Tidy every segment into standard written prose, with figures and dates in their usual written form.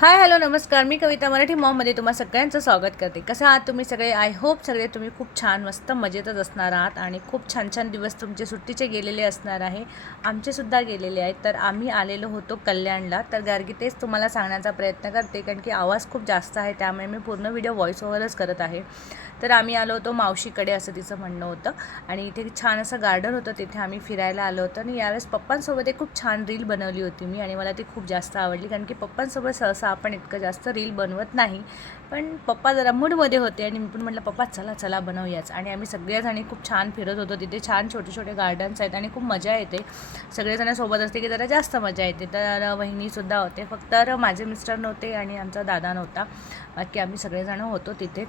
Hi hello नमस्कार. मी कविता मराठी मॉममध्ये तुम्हा सगळ्यांचं स्वागत करते. कसं आहात तुम्ही सगळे? आय होप सगळे तुम्ही खूप छान मस्त मजेतच असणार आहात आणि खूप छान छान दिवस तुमचे सुट्टीचे गेलेले असणार आहे. आमचेसुद्धा गेलेले आहेत. तर आम्ही आलेलो होतो कल्याणला. तर गार्गी तेच तुम्हाला सांगण्याचा प्रयत्न करते कारण की आवाज खूप जास्त आहे, त्यामुळे मी पूर्ण व्हिडिओ व्हॉइस ओव्हरच करत आहे. तर आम्ही आलो होतो मावशीकडे असं तिचं म्हणणं होतं आणि इथे छान असं गार्डन होतं, तिथे आम्ही फिरायला आलो होतो. आणि यावेळेस पप्पांसोबत एक खूप छान रील बनवली होती मी आणि मला ती खूप जास्त आवडली कारण की पप्पांसोबत सहसा आपण इतकं जास्त रील बनवत नाही, पण पप्पा जरा मूडमध्ये होते आणि मी पण म्हटलं पप्पा चला चला बनवूयाच. आणि आम्ही सगळेजणी खूप छान फिरत होतो. तिथे छान छोटे छोटे गार्डन्स आहेत आणि खूप मजा येते. सगळेजण सोबत असते की जरा जास्त मजा येते. तर वहिनीसुद्धा होते, फक्त माझे मिस्टर नव्हते आणि आमचा दादा नव्हता, बाकी आम्ही सगळेजण होतो तिथे.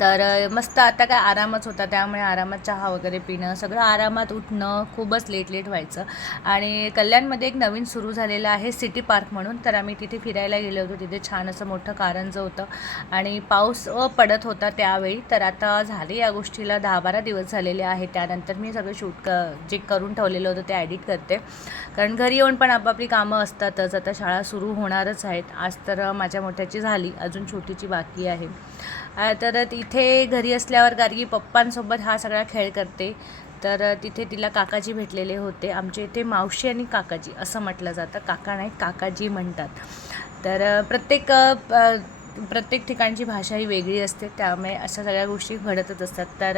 तर मस्त आता काय आरामच होता, त्यामुळे आरामात चहा वगैरे पिणं, सगळं आरामात उठणं, खूपच लेट व्हायचं. आणि कल्याणमध्ये एक नवीन सुरू झालेलं आहे सिटी पार्क म्हणून, तर आम्ही तिथे फिरायला गेलो होतो. तिथे छान असं मोठं कारंजं होतं आणि पाऊस पडत होता त्यावेळी. तर आता झाले या गोष्टीला 10-12 दिवस झालेले आहे. त्यानंतर मी सगळं जे करून ठेवलेलं होतं ते एडिट करते, कारण घरी येऊन पण आपापली कामं असतातच. आता शाळा सुरू होणारच आहेत. आज तर माझ्या मोठ्याची झाली, अजून छोटीची बाकी आहे. तर इथे घरी असल्यावर गार्गी पप्पांसोबत हा सगळा खेळ करते. तर तिथे तिला काकाजी भेटलेले होते. आमच्या इथे मावशी आणि काकाजी असं म्हटलं जातं, काका नाही काकाजी म्हणतात. तर प्रत्येक ठिकाणची भाषा ही वेगळी असते, त्यामुळे अशा सगळ्या गोष्टी घडतच असतात. तर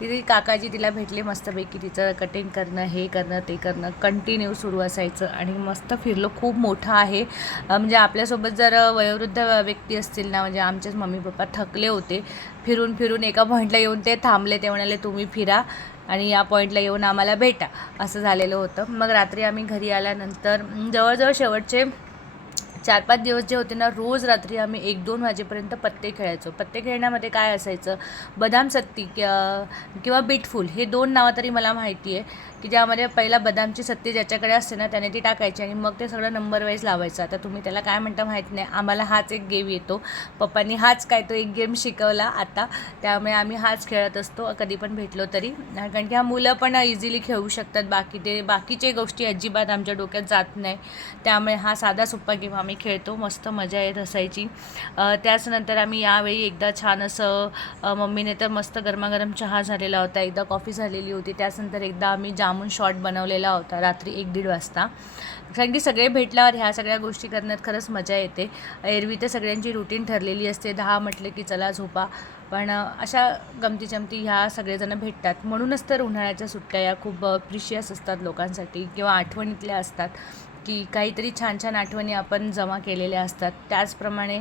तिथे काकाजी तिला भेटले. मस्तपैकी तिचं कटिंग करणं, हे करणं ते करणं कंटिन्यू सुरू असायचं आणि मस्त फिरलो. खूप मोठं आहे, म्हणजे आपल्यासोबत जर वयोवृद्ध व्यक्ती असतील ना, म्हणजे आमचेच मम्मी पप्पा थकले होते फिरून फिरून, एका पॉईंटला येऊन ते थांबले. ते म्हणाले तुम्ही फिरा आणि या पॉईंटला येऊन आम्हाला भेटा, असं झालेलं होतं. मग रात्री आम्ही घरी आल्यानंतर जवळजवळ शेवटचे 4-5 दिवस जे होते ना, रोज रात्री आम्ही 1-2 वाजेपर्यंत पत्ते खेळायचो. पत्ते खेळण्यामध्ये काय असायचं, बदाम सत्ती किंवा बीटफूल, हे 2 नावं तरी मला माहिती आहे, की ज्यामध्ये पहिला बदामची सत्ती ज्याच्याकडे असते ना त्याने ती टाकायची आणि मग ते सगळं नंबर वाईज लावायचं. आता तुम्ही त्याला काय म्हणता माहीत नाही, आम्हाला हाच एक गेम येतो. पप्पांनी हाच काय तो एक गेम शिकवला आता, त्यामुळे आम्ही हाच खेळत असतो कधी पण भेटलो तरी. कारण की हा मुलं पण इझिली खेळू शकतात, बाकीचे गोष्टी अजिबात आमच्या डोक्यात जात नाही. त्यामुळे हा साधा सोप्पा गेम आम्ही खेळतो, मस्त मजा येत असायची. त्याचनंतर आम्ही यावेळी एकदा छान असं मम्मीने तर मस्त गरमागरम चहा झालेला होता, एकदा कॉफी झालेली होती. त्याचनंतर एकदा आम्ही जामून शॉट बनवलेला होता रात्री 1-1:30 वाजता. कारण की सगळे भेटल्यावर ह्या सगळ्या गोष्टी करण्यात खरंच मजा येते. एरवी तर सगळ्यांची रुटीन ठरलेली असते, 10 म्हटलं की चला झोपा, पण अशा गमती ह्या सगळेजण भेटतात. म्हणूनच तर उन्हाळ्याच्या सुट्ट्या या खूप प्रिशियस असतात लोकांसाठी, किंवा आठवणीतल्या असतात, की काहीतरी छान छान आठवणी आपण जमा केलेल्या असतात. त्याचप्रमाणे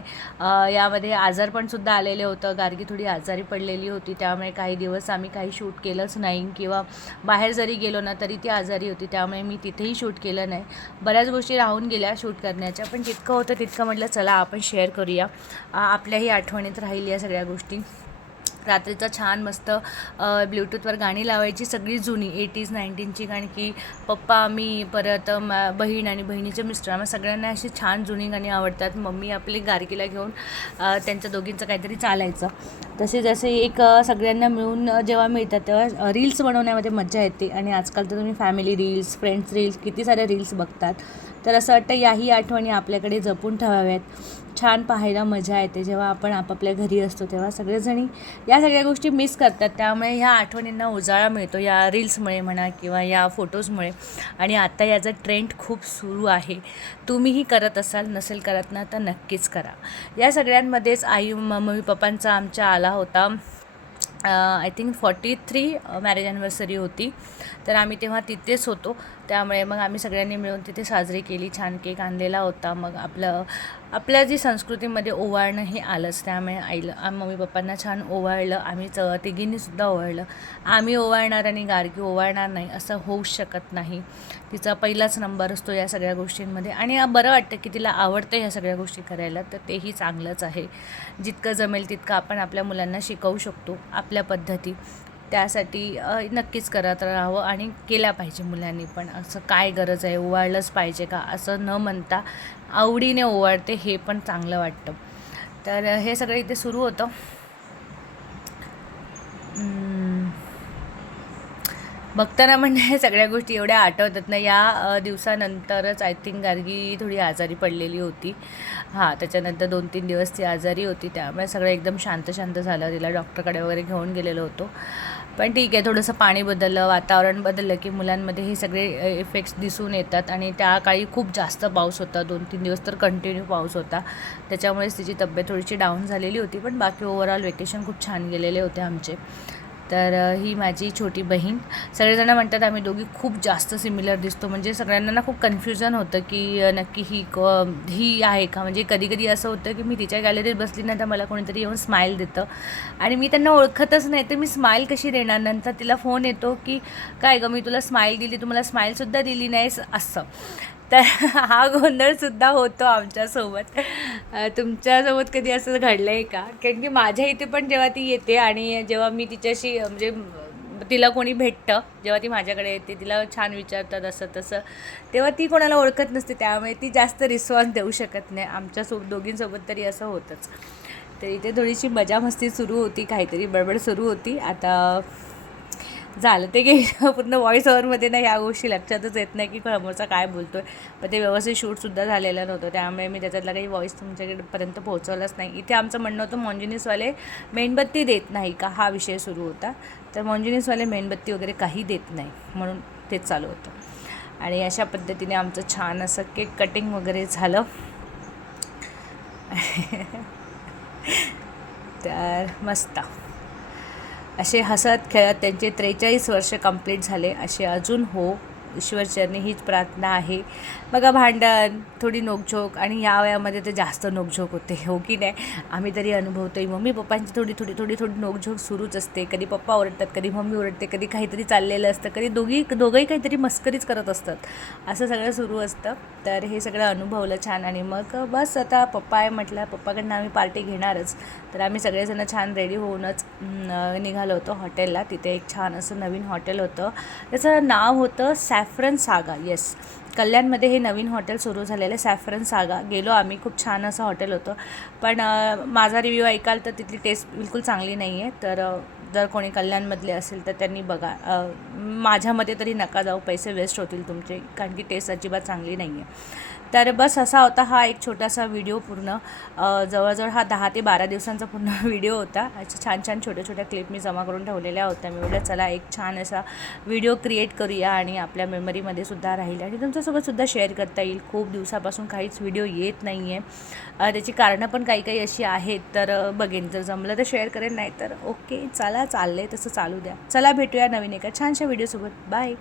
यामध्ये आजारपणसुद्धा आलेले होतं. गार्गी थोडी आजारी पडलेली होती, त्यामुळे काही दिवस आम्ही काही शूट केलंच नाही, किंवा बाहेर जरी गेलो ना तरी ती आजारी होती, त्यामुळे मी तिथेही शूट केलं नाही. बऱ्याच गोष्टी राहून गेल्या शूट करण्याच्या, पण जितकं होतं तितकं म्हटलं चला आपण शेअर करूया. आपल्याही आठवणीत राहील या सगळ्या गोष्टी. रात्रीचं छान मस्त ब्ल्यूटूथवर गाणी लावायची, सगळी जुनी 80s 90sची, कारण की पप्पा, मी, परत बहीण आणि बहिणीचे मिस्टर, आम्हाला सगळ्यांना अशी छान जुनी गाणी आवडतात. मम्मी आपली गार्गीला घेऊन त्यांच्या दोघींचं काहीतरी चालायचं. तसे जसे एक सगळ्यांना मिळून जेव्हा मिळतात तेव्हा रील्स बनवण्यामध्ये मजा येते. आणि आजकाल तर तुम्ही फॅमिली रील्स, फ्रेंड्स रील्स, किती साऱ्या रील्स बघतात. तर असं वाटतं याही आठवणी आपल्याकडे जपून ठेवाव्यात. छान पाहायला मजा येते जेव्हा आपण आपापल्या घरी असतो, तेव्हा सगळेजणी या सगळ्या गोष्टी मिस करतात. त्यामुळे ह्या आठवणींना उजाळा मिळतो या रील्समुळे म्हणा किंवा या फोटोजमुळे. आणि आता याचा ट्रेंड खूप सुरू आहे, तुम्हीही करत असाल, नसेल करत ना तर नक्कीच करा. या सगळ्यांमध्येच मम्मी पप्पांचा आमच्या आला होता, आय थिंक 43 मॅरेज ॲनिव्हर्सरी होती. तर आम्ही तेव्हा तिथेच होतो, त्यामुळे मग आम्ही सगळ्यांनी मिळून तिथे साजरी केली. छान केक आणलेला होता. मग आपल्या जी संस्कृतीमध्ये ओवाळणं हे आलंच, त्यामुळे मम्मी पप्पांना छान ओवाळलं. आम्ही तिघींनीसुद्धा ओवाळलं. आम्ही ओवाळणार आणि गार्गी ओवाळणार नाही असं होऊच शकत नाही. तिचा पहिलाच नंबर असतो या सगळ्या गोष्टींमध्ये, आणि बरं वाटतं की तिला आवडतं ह्या सगळ्या गोष्टी करायला, तर तेही चांगलंच आहे. जितकं जमेल तितकं आपण आपल्या मुलांना शिकवू शकतो आपल्या पद्धती. त्यासाठी नक्कीच करत राहावं आणि केल्या पाहिजे मुलांनी पण. असं काय गरज आहे, ओवाळलंच पाहिजे का असं न म्हणता आवडीने ओवाळते हे पण चांगलं वाटतं. तर हे सगळं इथे सुरू होतं. बघताना म्हणजे सगळ्या गोष्टी एवढ्या आठवतात ना. या दिवसानंतरच आय थिंक गार्गी थोडी आजारी पडलेली होती. हां, त्याच्यानंतर 2-3 दिवस ती आजारी होती, त्यामुळे सगळं एकदम शांत शांत झालं. तिला डॉक्टरकडे वगैरे घेऊन गेलेलो होतो. पण ठीक आहे, थोडंसं पाणी बदललं, वातावरण बदललं की मुलांमध्ये हे सगळे इफेक्ट्स दिसून येतात. आणि त्या काळी खूप जास्त पाऊस होता, 2-3 दिवस तर कंटिन्यू पाऊस होता. त्याच्यामुळेच तिची तब्येत थोडीशी डाऊन झालेली होती. पण बाकी ओव्हरऑल वेकेशन खूप छान गेलेले होते आमचे. तर ही माझी छोटी बहीण. सगळेजण म्हणतात आम्ही दोघी खूप जास्त सिमिलर दिसतो. म्हणजे सगळ्यांना ना खूप कन्फ्युजन होतं की नक्की ही आहे का. म्हणजे कधी कधी असं होतं की मी तिच्या गॅलरीत बसली ना, तर मला कोणीतरी येऊन स्माईल देतं आणि मी त्यांना ओळखतच नाही, तर मी स्माईल कशी देणार. नंतर तिला फोन येतो की काय गं, मी तुला स्माईल दिली, तू मला स्माईलसुद्धा दिली नाहीस, असं. तर हा गोंधळसुद्धा होतो आमच्यासोबत. तुमच्यासोबत कधी असं घडलं आहे का? कारण की माझ्या इथे पण जेव्हा ती येते आणि जेव्हा मी तिच्याशी म्हणजे तिला कोणी भेटतं, जेव्हा ती माझ्याकडे येते, तिला छान विचारतात असं तसं, तेव्हा ती कोणाला ओळखत नसते, त्यामुळे ती जास्त रिस्पॉन्स देऊ शकत नाही. दोघींसोबत तरी असं होतंच. तर इथे थोडीशी मजा मस्ती सुरू होती, काहीतरी बडबड सुरू होती. आता झालं ते की पूर्ण व्हॉईस ओव्हरमध्ये ना ह्या गोष्टी लक्षातच येत नाही की समोरचा काय बोलतो आहे. पण ते व्यवस्थित शूटसुद्धा झालेलं नव्हतं, त्यामुळे मी त्याच्यातला काही व्हॉईस तुमच्याकडेपर्यंत पोहोचवलाच नाही. इथे आमचं म्हणणं होतं मॉन्जिनिसवाले मेणबत्ती देत नाही का, हा विषय सुरू होता. तर मॉन्जिनिसवाले मेणबत्ती वगैरे काही देत नाही, म्हणून तेच चालू होतं. आणि अशा पद्धतीने आमचं छान असं केक कटिंग वगैरे झालं. तर मस्त असे हसत खेळत त्यांचे 43 वर्ष कंप्लीट झाले, असे अजून हो, ईश्वरचरणी हीच प्रार्थना आहे. बघा, भांडण, थोडी नोकझोक, आणि या वयामध्ये तर जास्त नोकझोक होते, हो की नाही. आम्ही तरी अनुभवतोय. मम्मी पप्पांची थोडी थोडी थोडी थोडी नोकझोक सुरूच असते. कधी पप्पा ओरडतात, कधी मम्मी ओरडते, कधी काहीतरी चाललेलं असतं, कधी दोघंही काहीतरी मस्करीच करत असतात, असं सगळं सुरू असतं. तर हे सगळं अनुभवलं छान. आणि मग बस आता पप्पा आहे म्हटलं, पप्पाकडनं आम्ही पार्टी घेणारच. तर आम्ही सगळेजण छान रेडी होऊनच निघालो होतो हॉटेलला. तिथे एक छान असं नवीन हॉटेल होतं, त्याचं नाव होतं सॅफ्रन सागा. येस, कल्याणमध्ये हे नवीन हॉटेल सुरू झालेलं आहे, सॅफ्रन सागा. गेलो आम्ही, खूप छान असं हॉटेल होतं. पण माझा रिव्ह्यू ऐकाल तर तिथली टेस्ट बिलकुल चांगली नाही आहे. तर जर कोणी कल्याणमधले असेल तर त्यांनी बघा. माझ्यामध्ये तरी नका जाऊ, पैसे वेस्ट होतील तुमचे, कारण की टेस्ट अजिबात चांगली नाही आहे. तर बस असा होता हा एक छोटासा व्हिडिओ. पूर्ण जवळजवळ हा 10 ते 12 दिवसांचा पूर्ण व्हिडिओ होता. अशा छान छान छोट्या छोट्या क्लिप मी जमा करून ठेवलेल्या होत्या. मी म्हटलं चला एक छान असा व्हिडिओ क्रिएट करूया आणि आपल्या मेमरीमध्ये सुद्धा राहील आणि तुमच्यासोबतसुद्धा शेअर करता येईल. खूप दिवसापासून काहीच व्हिडिओ येत नाही आहे. त्याची कारणं पण काही अशी आहेत. तर बघेन, जर जमलं तर शेअर करेन, नाही तर ओके, चला चाललं आहे तसं चालू द्या. चला भेटूया नवीन एका छानशा व्हिडिओसोबत. बाय.